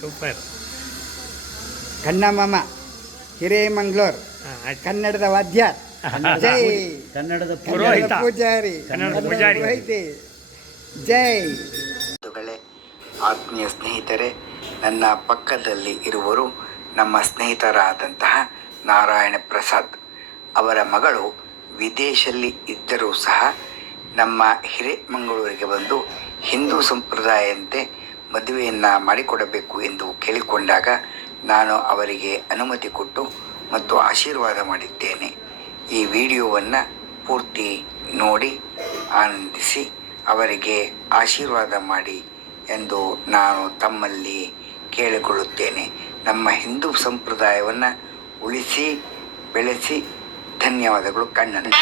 Super. ಕನ್ನಮಾಮ ಹಿರೇಮಂಗ್ಳೂರ್ ಕನ್ನಡದ ವಾದ್ಯ, ಜೈ ಕನ್ನಡದ ಪೂಜಾರಿ, ಜೈ. ಆತ್ಮೀಯ ಸ್ನೇಹಿತರೆ, ನನ್ನ ಪಕ್ಕದಲ್ಲಿ ಇರುವರು ನಮ್ಮ ಸ್ನೇಹಿತರಾದಂತಹ ನಾರಾಯಣ ಪ್ರಸಾದ್. ಅವರ ಮಗಳು ವಿದೇಶದಲ್ಲಿ ಇದ್ದರೂ ಸಹ ನಮ್ಮ ಹಿರೇಮಂಗಳೂರಿಗೆ ಬಂದು ಹಿಂದೂ ಸಂಪ್ರದಾಯದಂತೆ ಮದುವೆಯನ್ನು ಮಾಡಿಕೊಡಬೇಕು ಎಂದು ಕೇಳಿಕೊಂಡಾಗ ನಾನು ಅವರಿಗೆ ಅನುಮತಿ ಕೊಟ್ಟು ಮತ್ತು ಆಶೀರ್ವಾದ ಮಾಡಿದ್ದೇನೆ. ಈ ವಿಡಿಯೋವನ್ನು ಪೂರ್ತಿ ನೋಡಿ ಆನಂದಿಸಿ ಅವರಿಗೆ ಆಶೀರ್ವಾದ ಮಾಡಿ ಎಂದು ನಾನು ತಮ್ಮಲ್ಲಿ ಕೇಳಿಕೊಳ್ಳುತ್ತೇನೆ. ನಮ್ಮ ಹಿಂದೂ ಸಂಪ್ರದಾಯವನ್ನು ಉಳಿಸಿ ಬೆಳೆಸಿ. ಧನ್ಯವಾದಗಳು. Kannan.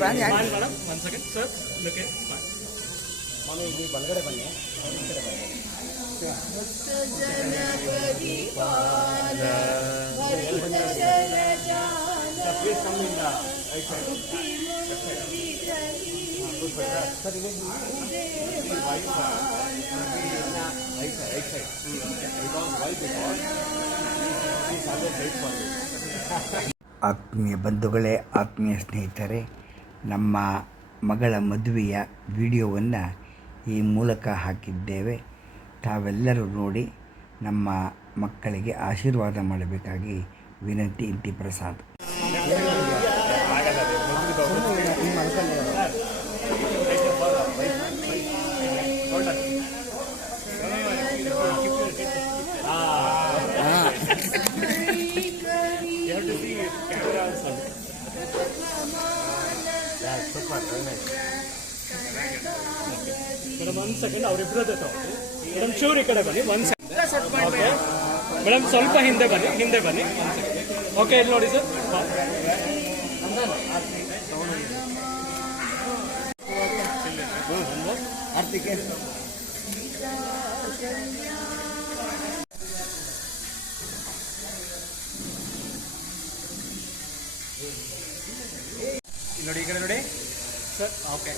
Madam, 1 second sir. Okay, ಬಲಗಡೆ ಬನ್ನಿ. ಆತ್ಮೀಯ ಬಂಧುಗಳೇ, ಆತ್ಮೀಯ ಸ್ನೇಹಿತರೆ, ನಮ್ಮ ಮಗಳ ಮದುವೆಯ ವಿಡಿಯೋವನ್ನು ಈ ಮೂಲಕ ಹಾಕಿದ್ದೇವೆ. ತಾವೆಲ್ಲರೂ ನೋಡಿ ನಮ್ಮ ಮಕ್ಕಳಿಗೆ ಆಶೀರ್ವಾದ ಮಾಡಬೇಕಾಗಿ ವಿನಂತಿ. ಇಂತಿ ಪ್ರಸಾದ್. Madam, 1 second. ಅವರಿಬ್ಬರ ಮೇಡಮ್ ಚೂರು ಈ ಕಡೆ ಬನ್ನಿ. 1 ಸೆಕೆಂಡ್. ಓಕೆ ಮೇಡಮ್, ಸ್ವಲ್ಪ ಹಿಂದೆ ಬನ್ನಿ. 1 ಸೆಕೆಂಡ್. ಓಕೆ, ಇಲ್ಲಿ ನೋಡಿ ಸರ್. ಆರ್ತಿಕೆ ನೋಡಿ, ಈ ಕಡೆ ನೋಡಿ ಸರ್. ಓಕೆ,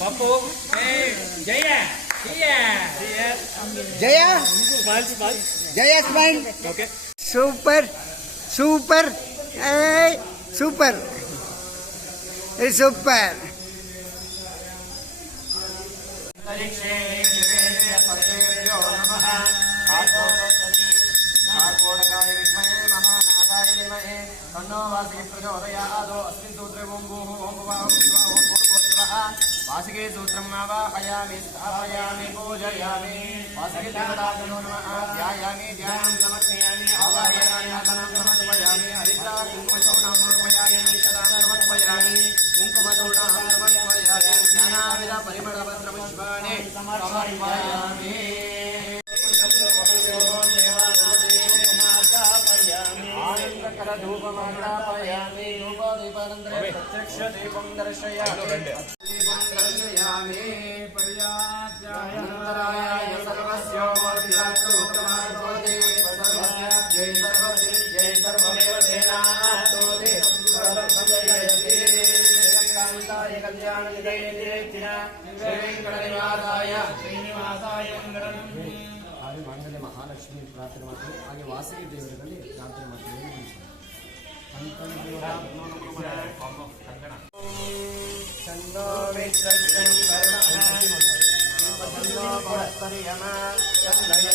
ಪಾಪು, ಜಯ ಜಯ ಜಯ smile. Okay, super super super super. वासिके सूत्रं आवाहयामि स्थापयामि पूजयामि वासिके देवताभ्यो नमः ध्यायामि ध्यानं समर्पयामि आवाहयामि आसनं समर्पयामि हरिद्रा कुङ्कुमचूर्णं समर्पयामि निषदां समर्पयामि कुङ्कुमचूर्णं समर्पयामि ज्ञानाविद परिमलपत्रपुष्पाणि समर्पयामि धूपमाग्रापयामि धूपदीपानन्तरे प्रत्यक्षदीपं दर्शयामि पर्याप्याय सर्वस्य मोदिरास्तु उत्तमाभवति जय सर्वस्य जय सर्वमेव तेनातोदे सर्वसंजयते कान्ताय कल्याणनिधये ವೆಂಕಟನಿವಾಸಾಯ ಶ್ರೀನಿವಾಸಾಯ ಮಂಗಳಂ. ಹಾಗೆ ಮಾಂಗಲ್ಯ ಮಹಾಲಕ್ಷ್ಮಿ ಪ್ರಾರ್ಥನೆ ಮಾಡ್ತೀವಿ. ಹಾಗೆ ವಾಸವಿ ದೇವರಲ್ಲಿ ಪ್ರಾರ್ಥನೆ ಮಾಡ್ತೀವಿ. ಚಂದೋ ಮಿತ್ರಂ ವರ್ಣಃ ಚಂದೋ ಪುರಸ್ತರಿಯಮ ಚಂದಯೋ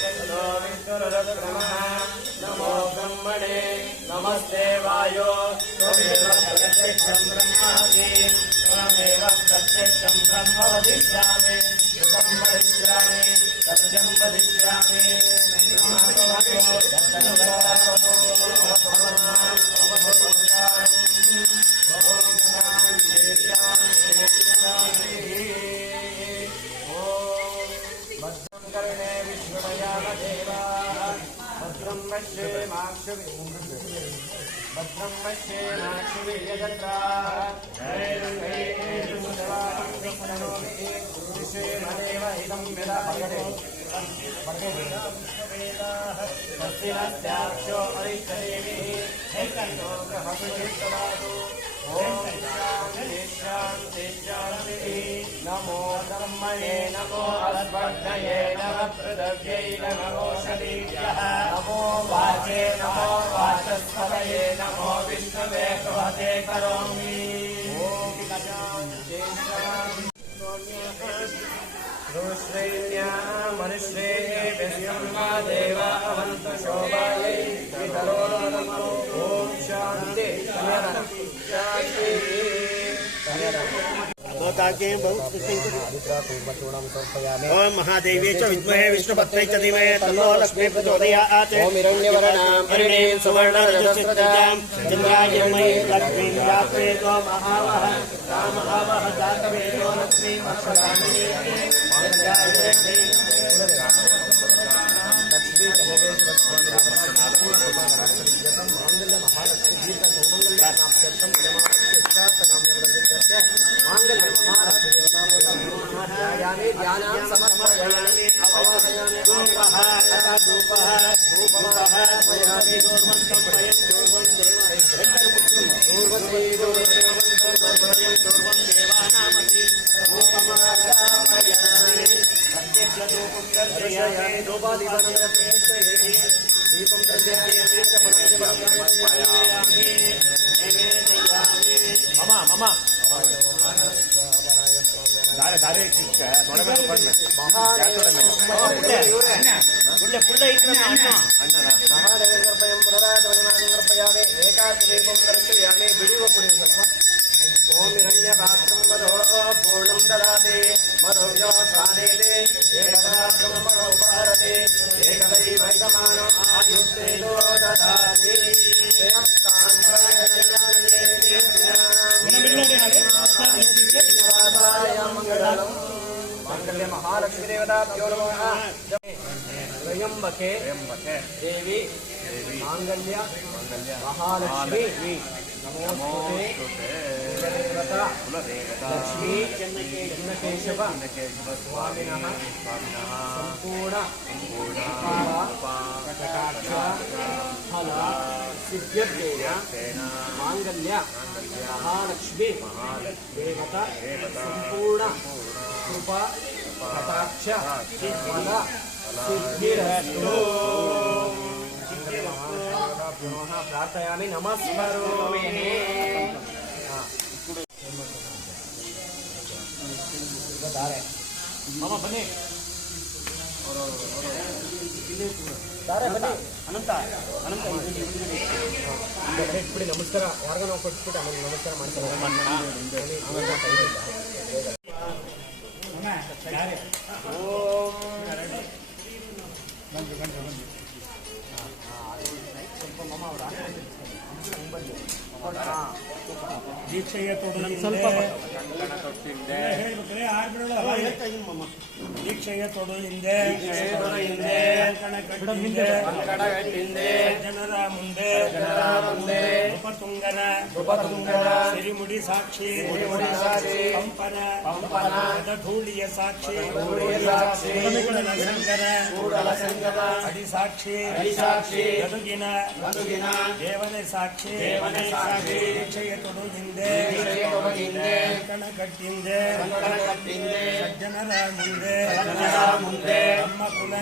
ಚಂದೋ ವಿಷ್ಣುರಕ್ರಮಃ. ನಮೋ ಬ್ರಹ್ಮಣೇ ನಮಸ್ತೆ ವಾಯೋ ತ್ವಮೇವ ಪ್ರತ್ಯಕ್ಷಂ ಬ್ರಹ್ಮಾಸಿ ತ್ವಮೇವ ಪ್ರತ್ಯಕ್ಷಂ ಬ್ರಹ್ಮ ವದಿಷ್ಯಾಮಿ ಯುಗಂ ವದಿಷ್ಯಾಮಿ ಸತ್ಯಂ ವದಿಷ್ಯಾಮಿ. भद्रं पश्येमाक्षुभिर्यजत्राः विषेमदेव इदं यदा स्वस्तिनस्याक्षो अरिष्टदेवीः ॐ शान्ति शान्ति शान्तिः. नमो धर्मणे नमो अस्मद्भये नमः पृथिव्यै नमोषधीभ्यः नमो वाचे नमो वाचस्पतये नमो विष्णवे प्रभते करोमि. ॐ शान्ति मनुष्ये देवा अवन्तु शोभायै पितरो नमो. ॐ शान्ति शान्ति. ओम महादेवी च विद्महे विष्णुपत्नी च धीमहि तन्नो लक्ष्मी प्रचोदयात्. ओम हिरण्यवर्णां हरिणीं सुवर्णरजस्रजां चन्द्रायमयी लक्ष्मीं व्याप्रेतो महावः रामहावः जातवेदो लक्ष्मीं वर्षकामिनी ध्यानां समर्पयामि. अवसयामि धूपः धूपः धूपः पयामि. दूर्वन्तं वयं दूर्वं दूर्वं देवानामति धूपमागामयामि. प्रत्यक्षधूपं दर्शयामि. धूपादिपं दर्शयामि. दीपं दर्शयामि. समर्पयामि. निवेदयामि. मम दारे दारे ನೋಡಬೇಕು ಬನ್ನಿ ಪುಳ್ಳೆ ಪುಳ್ಳೆ ಇತ್ತು ಅಣ್ಣ महादेवं प्रदातमनागर्पयामि. एकादशीपं दर्शयामि. विडिव पुडिव ಸ್ವಲ್ಪ. ओम हिरण्यपात्रं मधो पूर्णं ददाति मधुर्यो स्वादेति एकदा ब्रह्मणो उपहरति एकदैवैकमानो आयुस्तेजो ददाति. मांगल्य महालक्ष्मी देवताभ्यो नमः. त्रयंबके देवी मांगल्य महालक्ष्मी नमोस्तुते. कुलदेवता लक्ष्मी चन्नकेशव स्वामिनः संपूर्ण कटाक्ष फल सिद्ध्यर्थेन मांगल्य महालक्ष्मी देवता संपूर्ण कृपा कटाक्ष फल सिद्धिरस्तु. प्रार्थयामि. नमस्करोमि. ಮಾಮ ಬನ್ನಿ ದಾರೆ ಬನ್ನಿ. ಅನಂತ ಅನಂತ ಬಿಡಿ. ನಮಸ್ಕಾರ ಯಾರಿಗೂ ನಾವು ಕೊಟ್ಬಿಟ್ಟು ಆಮೇಲೆ ನಮಸ್ಕಾರ ಮಾಡ್ತಾರೆ. ದೀಕ್ಷೆಗೆ ತೊಡಗಿ ಸ್ವಲ್ಪ ಹೇಳ್ಬೇಕಾದ್ರೆ 6 ಬಿಡೋಲ್ಲ. ದೀಕ್ಷೆ ಭಿಕ್ಷೆಯ ತೊಡು ಹಿಂದೆ ಕಣಕಟ್ಟಿಂದೆ ಜನರ ಮುಂದೆ ನೃಪತುಂಗನ ಸಿರಿಮುಡಿ ಸಾಕ್ಷಿ ಪಂಪನ ಧೂಳಿಯ ಸಾಕ್ಷಿ ಕೂಡಲ ಸಂಗರ ಅಡಿ ಸಾಕ್ಷಿ ಗದುಗಿನ ದೇವನೇ ಸಾಕ್ಷಿ ಭಿಕ್ಷೆಯ ತೊಡು ಹಿಂದೆ ಕಣಕಟ್ಟಿಂದೆ ಸಜ್ಜನರ ಮುಂದೆ ನಮ್ಮ ಕುಲ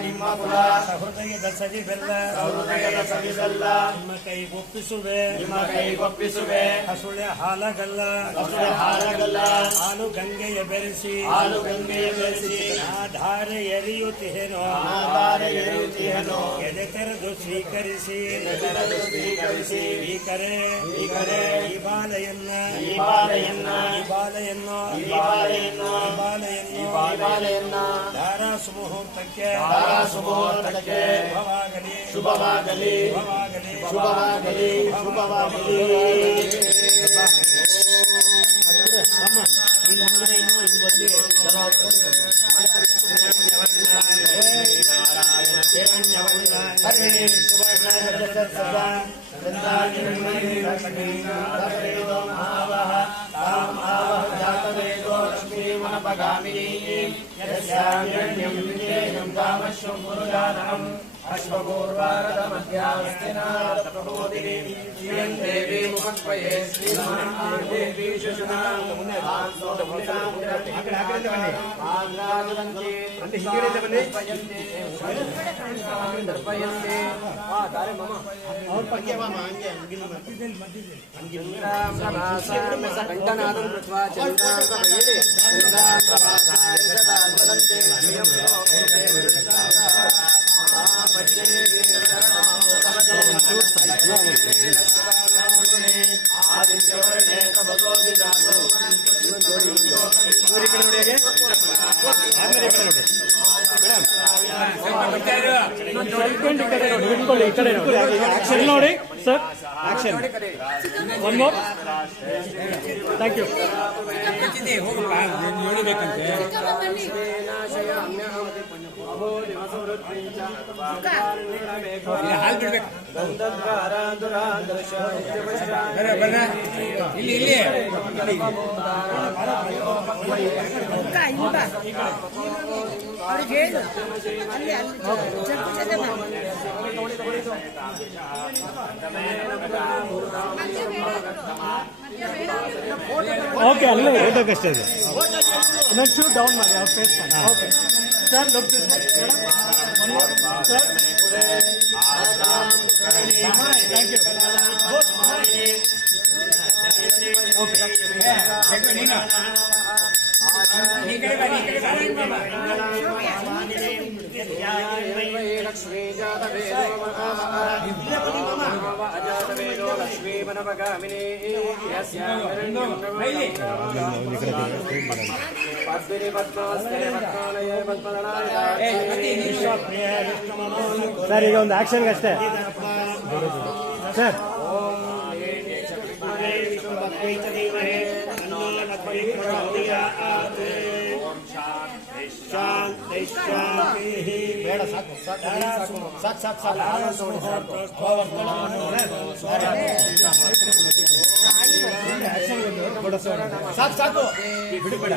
ನಿಮ್ಮ ಕುಲ ಸಹೃದಯದ ಸವಿ ಬೆಲ್ಲ ನಿಮ್ಮ ಕೈ ಗೊಪ್ಪಿಸುವೆ ಹಸುಳೆ ಹಾಲಗಲ್ಲ ಹಾಲು ಗಂಗೆಯ ಬೆರೆಸಿ ಆ ಧಾರೆ ಎರಿಯುತ್ತೇನೋ ಎದೆ ತೆರೆದು ಸ್ವೀಕರಿಸಿ ಈ ಕರೆ ಈ ಬಾಲೆಯನ್ನು ಧಾರಾ ಸುಮುಹೂರ್ತಕ್ಕೆ ಶುಭವಾಗಲಿ ಆಕ್ಷನ್ ನೋಡಿ sir, action. One more. Thank you. ಅವ್ರಿಗೆ ಹೇಳು ಅಲ್ಲಿ ಓಕೆ, ಅಲ್ಲೇ ಓದೋಕ್ಕಷ್ಟೇ ಇದೆ. ನೆಕ್ಸ್ಟ್ ಡೌನ್ ಮಾಡಿ ಅವ್ರ ಫೇಸ್ ಮಾಡಿ. Okay sir, look this way. Sir, thank you. Sir, ಈಗ ಒಂದು ಆಕ್ಷನ್ಗೆ ಅಷ್ಟೇ ಸರ್. ಬೇಡ, ಸಾಕು ಬಿಡುಬೇಡ.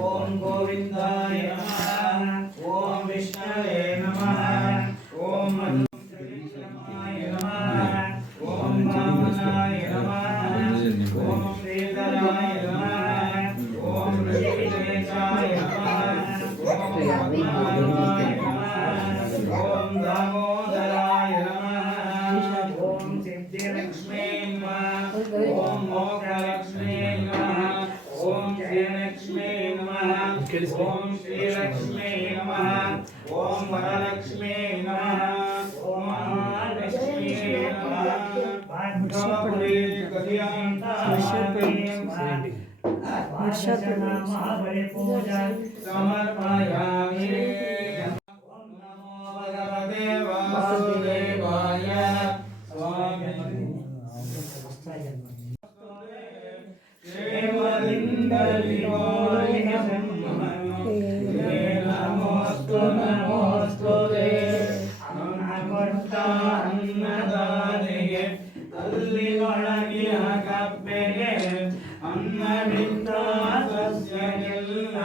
ಓಂ ಗೋವಿಂದಾಯ ನಮಃ. ಓಂ ವಿಷ್ಣುವೇ ನಮಃ. ಓಂ ಮಧುಸೂದನಾಯ ನಮಃ. ಓಂ ವಾಮನಾಯ ನಮಃ. ಓಂ ಶ್ರೀಧರಾಯ ನಮಃ. ಓಂ ಋಷಿಕೇಶಾಯ ನಮಃ. ಓಂ ಪದ್ಮನಾಭಾಯ ನಮಃ. ಓಂ ದಾಮೋದರಾಯ ನಮಃ. ಓಂ ಸಿದ್ಧಿಲಕ್ಷ್ಮೇ ನಮಃ. ಓಂ ಮೋಕ್ಷಲಕ್ಷ್ಮೇ ನಮಃ. ಓಂ ಶ್ರೀಲಕ್ಷ್ಮೇ ನಮಃ. ಓಂ ಶ್ರೀಲಕ್ಷ್ಮೀ ನಮಃ ಓಂ ವರಲಕ್ಷ್ಮೀ ನಮಃ ಓಂ ಮಹಾಲಕ್ಷ್ಮೀ ನಮಃ ಭಾಗವಪುರಿ ಕಥಿಯಾಂತ ಪೂಜಾ ಸಮರ್ಪಯಾಮಿ ಓಂ ನಮೋ ಭಗವತೆ ವಾಸುದೇವಾಯ ಸ್ವಾಮಿ ನಮೋಸ್ತು ನಮೋಸ್ತು ಅನ್ನದಾನಿಗೆ ತಲ್ಲಿನೊಳಗಿನ ಕಪ್ಪೆಗೆ ಅನ್ನವಿದ್ದ ಸಸ್ಯನೆಲ್ಲ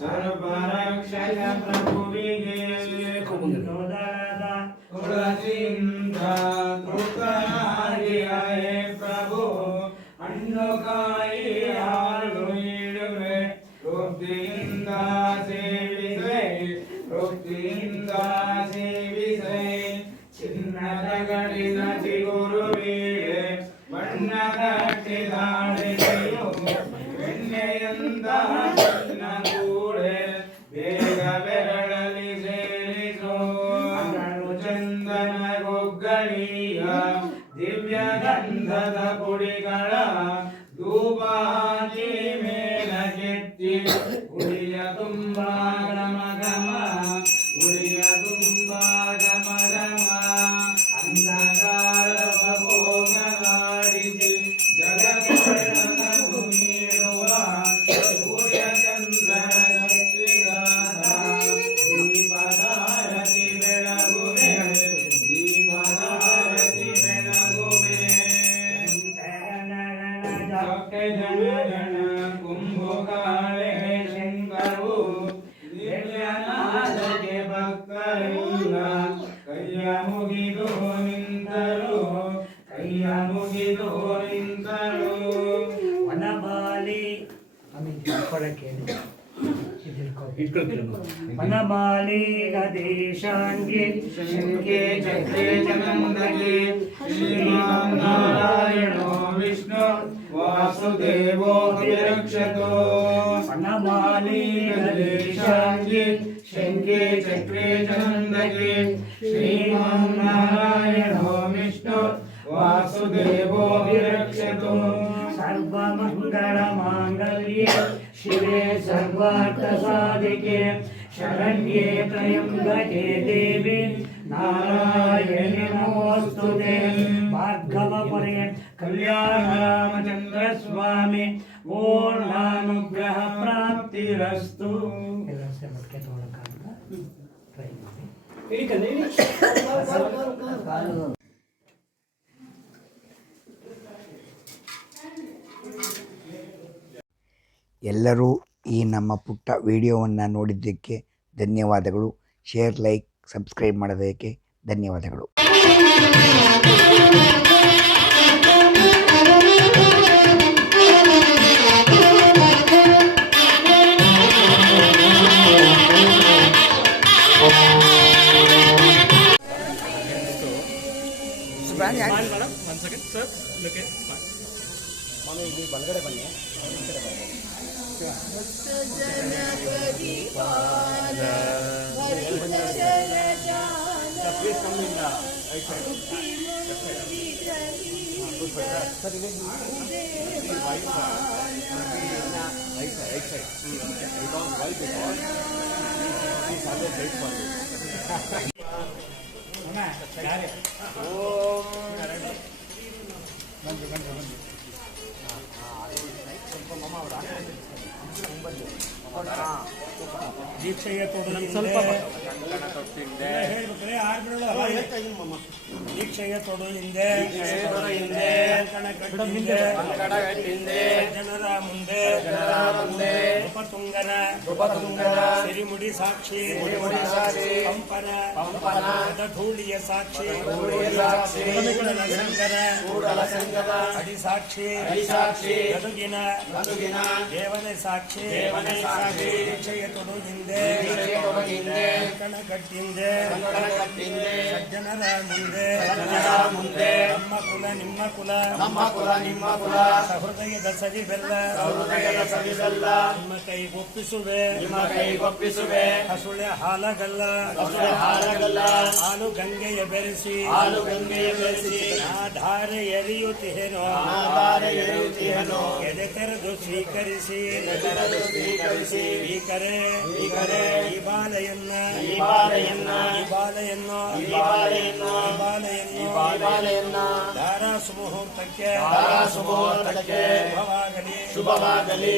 ಸರ್ವರಕ್ಷಕ ಪ್ರಭುವಿಗೆ ತುಳಸಿಯಿಂದ ತೃಪ್ತನಾಗಿಯ ಹೇ ಪ್ರಭು ಹಣ್ಣುಕಾಯಿ ಹಾಲು ಇಡುವೆ ತೃಪ್ತಿಯಿಂದ ಸೇವಿಸೆ ತೃಪ್ತಿಯಿಂದ ಸೇವಿಸೆ ಚಿನ್ನದ ಗಡಿನ ಚಿಗುರುವೀಳೆ ಬಣ್ಣ ಕಟ್ಟಿದಾಳೆಯು ಎಣ್ಣೆಯಿಂದ ಚಿನ್ನ ಕೂಡೆ ಬೇಗ ಬೆರಳಲಿ ಸೇರಿಸೋ ಅಗರು ಚಂದನ ಗೊಗ್ಗಳಿಯ ದಿವ್ಯ ಗಂಧದ ಪುಡಿಗಳ ಧೂಪಾತಿ ಮೇಲಗೆತ್ತಿ ಗುಡಿಯ ತುಂಬ ಗಮ ಗಮ ಗುಡಿಯ ತುಂಬ ಗಮ ಗಮ ಅಂಧಕಾರವ ಭೋಗಲಾಡಿಸಿ ಜಗತ್ತು ನೀಡುವ ಸೂರ್ಯ ಚಂದ್ರನ ಶಕ್ತಿಗಾದ ದೀಪದಾರತಿ ಬೆಳಗುವೆ ದೀಪದಾರತಿ ಬೆಳಗುವೆ ಜೊಕ್ಕೆ ಜನ ಜನ ಕುಂಭಗಾಳೆ ಶಂಕರು ದಿವ್ಯನಾದಕ್ಕೆ ಭಕ್ತರಿಲ್ಲ ಕೈಯ ಮುಗಿದು ನಿಂತರು ಕೈಯ ಮುಗಿದು ನಿಂತರು ವನಮಾಲಿ ವನಮಾಲಿ ಗದೇಶಾಂಗಿ ಶಂಕೆ ಚಕ್ರೆ ಚಂದಗೆ ಶ್ರೀನಾರಾಯಣೋ ವಿಷ್ಣು ವಾಸುದೇವೋ ವಿರಕ್ಷತೋ ವನಮಾಲಿ ಗದೇಶಾಂಗಿ ಶಂಕೆ ಚಕ್ರೆ ಚಂದಗೆ ಶ್ರೀನಾರಾಯಣೋ ವಿಷ್ಣು ವಾಸುದೇವೋ ವಿರಕ್ಷತೋ ಸರ್ವಮಂಗಳ ಮಾಂಗಲ್ಯೆ ಶಿವೆ ಸರ್ವಾರ್ಥ ಸಾಧಿಕೆ ಶರಣ್ಯೇ ತ್ರಯಂಬಕೆ ದೇವಿ ನಾರಾಯಣಿ ನಮೋಸ್ತುತೆ ಭಾರ್ಗವಪುರೇ ಕಲ್ಯಾಣ ರಾಮಚಂದ್ರ ಸ್ವಾಮಿ ಪೂರ್ಣಾನುಗ್ರಹ ಪ್ರಾಪ್ತಿರಸ್ತು. ಎಲ್ಲ ಸೇವಕ್ಕೆ ತಗೊಳಕ್ಕಾಗಲ್ಲ ಟ್ರೈ ಮಾಡಿ. ಎಲ್ಲರೂ ಈ ನಮ್ಮ ಪುಟ್ಟ ವಿಡಿಯೋವನ್ನು ನೋಡಿದ್ದಕ್ಕೆ ಧನ್ಯವಾದಗಳು. ಶೇರ್, ಲೈಕ್, ಸಬ್ಸ್ಕ್ರೈಬ್ ಮಾಡೋದಕ್ಕೆ ಧನ್ಯವಾದಗಳು. Smile, madam. 1 second, sir. Look at smile. Please come in right side. Right side. Because why? Because please always wait for you. ದೀಕ್ಷೆಯ ಸ್ವಲ್ಪ ದೀಕ್ಷೆಯ ತೊಡು ಹಿಂದೆ ಜನರ ಮುಂದೆ ನೃಪತುಂಗರ ಸಿರಿಮುಡಿ ಸಾಕ್ಷಿ ಪಂಪನ ಧೂಳಿಯ ಸಾಕ್ಷಿ ಕೂಡಲ ಸಂಗದ ಅಡಿ ಸಾಕ್ಷಿ ಗದುಗಿನ ದೇವನ ಸಾಕ್ಷಿ ದೀಕ್ಷೆಯ ತೊಡು ಹಿಂದೆ ಕಟ್ಟಿಂದೆ ಸಜ್ಜನರ ಮುಂದೆ ನಮ್ಮ ಕುಲ ನಿಮ್ಮ ಕುಲ ಸಹೃದಯದ ಸವಿ ಬೆಲ್ಲ ನಿಮ್ಮ ಕೈಗೂ ಒಪ್ಪಿಸುವೆ ನಿಮ್ಮ ಕೈಗೊಪ್ಪಿಸುವೆ ಹಸುಳೆ ಹಾಲಗಲ್ಲ ಹಾಲು ಗಂಗೆಯ ಬೆರೆಸಿ ಧಾರೆ ಎರೆಯುತ್ತಿಹೆನೋ ಎದೆ ತೆರೆದು ಸ್ವೀಕರಿಸಿ ಸ್ವೀಕರೆ ಈ ಬಾಲೆಯನ್ನ ಧಾರಾಸು ಮುಹೂರ್ತಕ್ಕೆ ಶುಭವಾಗಲಿ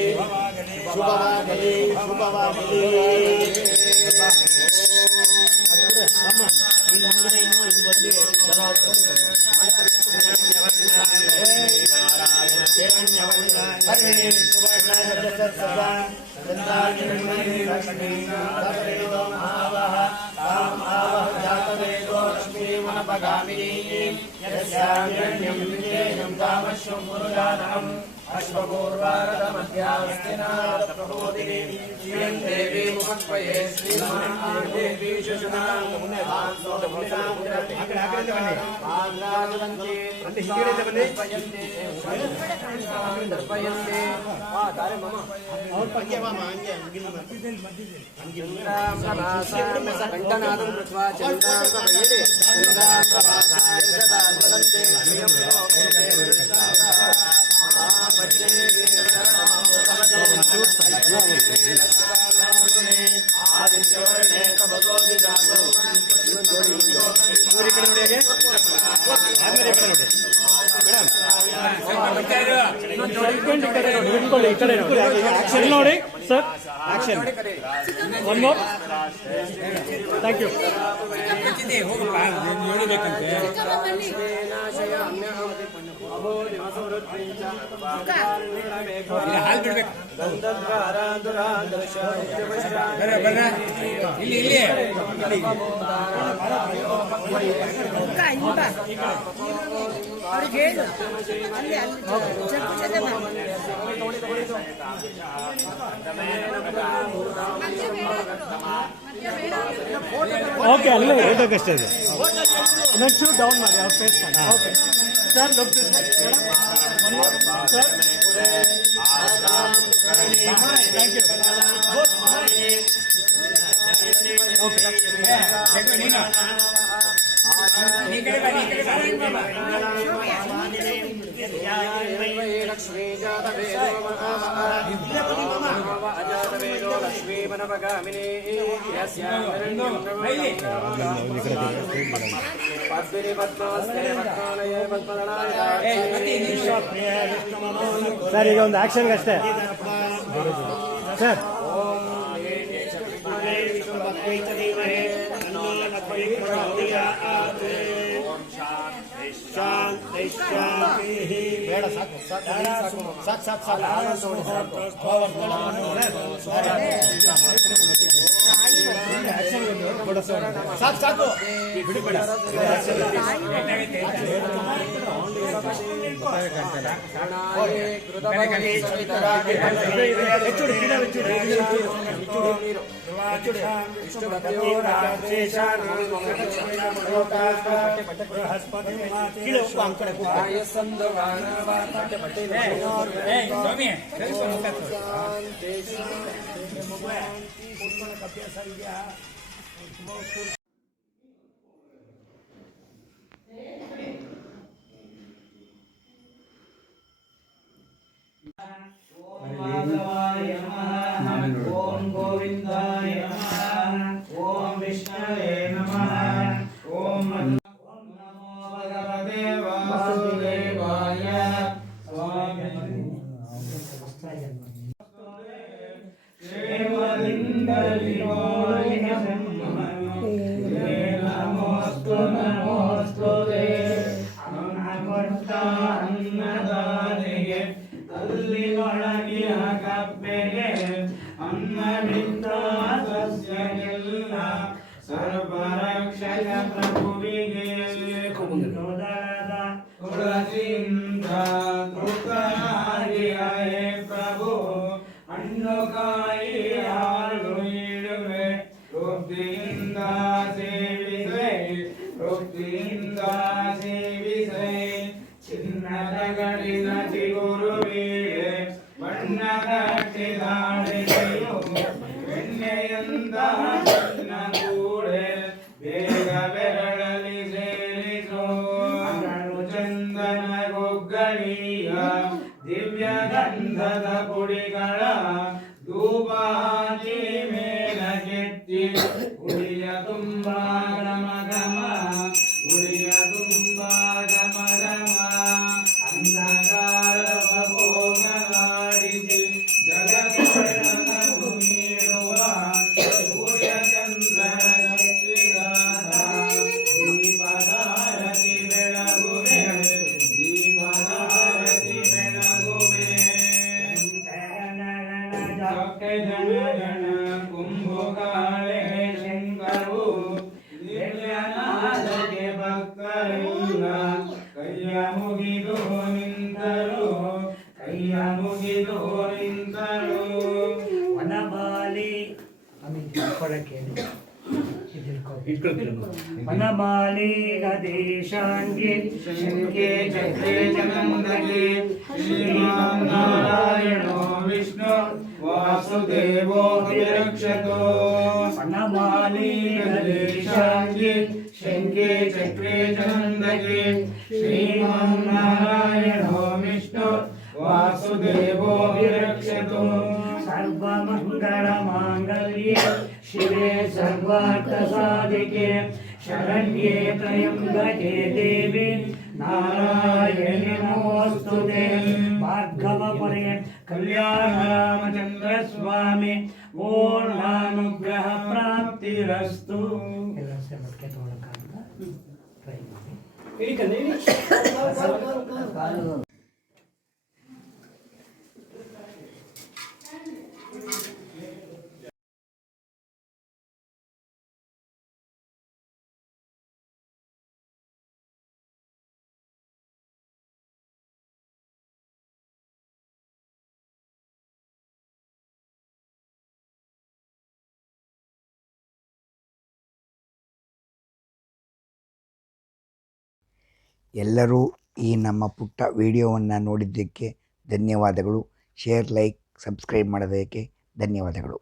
ಹಿಡ್ಕೊಳ್ಳಿ, ಈ ಕಡೆ ನೋಡಿ. ಆಕ್ಷನ್ ನೋಡಿ sir, action. One more. Thank you. ಅವ್ರಿಗೆ ಹೇಳು ಅಲ್ಲಿ ಸ್ವಲ್ಪ ಜೊತೆ ಓಕೆ, ಅಲ್ಲೇ ರೇಟಾಗಷ್ಟೇ ಇದೆ. ನೆಕ್ಸ್ಟ್ ಡೌನ್ ಮಾಡಿ ಅವ್ರ face. Okay sir, look this sir. Thank you. Okay, sir ಈಗ ಒಂದು ಆಕ್ಷನ್ಗೆ ಅಷ್ಟೇ ಸರ್. ಬೇಡ, ಸಾಕು ಬಿಡಬೇಡ. ಓಂ ಗೋವಿಂದಾಯ ನಮಃ. ಓಂ ವಿಷ್ಣುವೇ ನಮಃ. ಓಂ ನಮೋ ಭಗವತೆ ವಾಸುದೇವಾಯ. ಅನ್ನದಾನಿಗೆ ಅಲ್ಲಿ ಒಳಗಿಯ ಕಪ್ಪೆಗೆ ಅನ್ನವಿದ್ದ ಸಸ್ಯಗೆಲ್ಲ ಸರ್ವರಕ್ಷಕ ಪ್ರಭುವಿಗೆ ಕುದಳದ ತುಳಸಿಯಿಂದ ತೃಪ್ತನಾಗಿಯ ಹೇ ಪ್ರಭು ಹಣ್ಣು ಕಾಯಿ ಹಾಲು ಇಡುವೆ ತೃಪ್ತಿಯಿಂದ ಸೇವಿಸೆ ಚಿನ್ನದ ಗಡಿನ ಚಿಗುರು ಬೀಳೆ ಬಣ್ಣದ ದಾಳಿಗೆಯು ಪುಡಿಗಳ ಧೂಪ ಹಾಕಿ ಮೇಲಕ್ಕೆತ್ತಿ ಉಡಿಯ ತುಂಬ ಘಮ ಘಮ ಉಡಿಯ ತುಂಬ ಘಮ ಘಮ ಅಂಧಕಾರವ ಭೋಗ ಮಾಡಿಸಿ ಜಗತ್ತು ಬೆಳಕು ನೀಡುವ ಸೂರ್ಯ ಚಂದ್ರನ ಶಕ್ತಿಗಾದ ದೀಪದಾರತಿ ಬೆಳಗುವೆ ದೀಪದಾರತಿ ಬೆಳಗುವೆ ಜಕ್ಕೆ ಜನ ಜನ ಕುಂಭಕಾಳೆ ಶಂಕರು ದಿವ್ಯನಾದಕ್ಕೆ ಭಕ್ತರಿಂದ ಕೈಯ ಮುಗಿದು ನಿಂತರು ಕೈಯ ಮುಗಿದು ನಿಂತರು ವನಮಾಲಿ ವನಮಾಲಿ ಗದೇಶಾಂಗಿ ಶಂಕೆ ಚಕ್ರೆ ಚಂದಗೆ ಶ್ರೀಮನ್ನಾರಾಯಣೋ ವಿಷ್ಣು ವಾಸುದೇವೋ ವಿರಕ್ಷತೋ ವನಮಾಲಿ ಗದೇಶಾಂಗಿ ಶಂಕೆ ಚಕ್ರೆ ಚಂದಗೆ ಶ್ರೀಮನ್ನಾರಾಯಣೋ ವಿಷ್ಣು ವಾಸುದೇವೋ ವಿರಕ್ಷತೋ ಸರ್ವಮಂಗಳ ಮಾಂಗಲ್ಯೆ ಶಿವೆ ಸರ್ವಾರ್ಥ ಸಾಧಿಕೆ ಶರಣ್ಯೇ ತ್ರಯಂಬಕೆ ದೇವಿ ನಾರಾಯಣಿ ನಮೋಸ್ತುತೆ ಭಾರ್ಗವ ಪರೇ ಕಲ್ಯಾಣ ರಾಮಚಂದ್ರ ಸ್ವಾಮಿ ಪೂರ್ಣಾನುಗ್ರಹ ಪ್ರಾಪ್ತಿರಸ್ತು. ಎಲ್ಲ ಸೇವಕ್ಕೆ ತೊಗೊಳಕ್ಕಾಗಲ್ಲ ಟ್ರೈ ಮಾಡಿ. ಎಲ್ಲರೂ ಈ ನಮ್ಮ ಪುಟ್ಟ ವಿಡಿಯೋವನ್ನು ನೋಡಿದ್ದಕ್ಕೆ ಧನ್ಯವಾದಗಳು. ಶೇರ್, ಲೈಕ್, ಸಬ್ಸ್ಕ್ರೈಬ್ ಮಾಡೋದಕ್ಕೆ ಧನ್ಯವಾದಗಳು.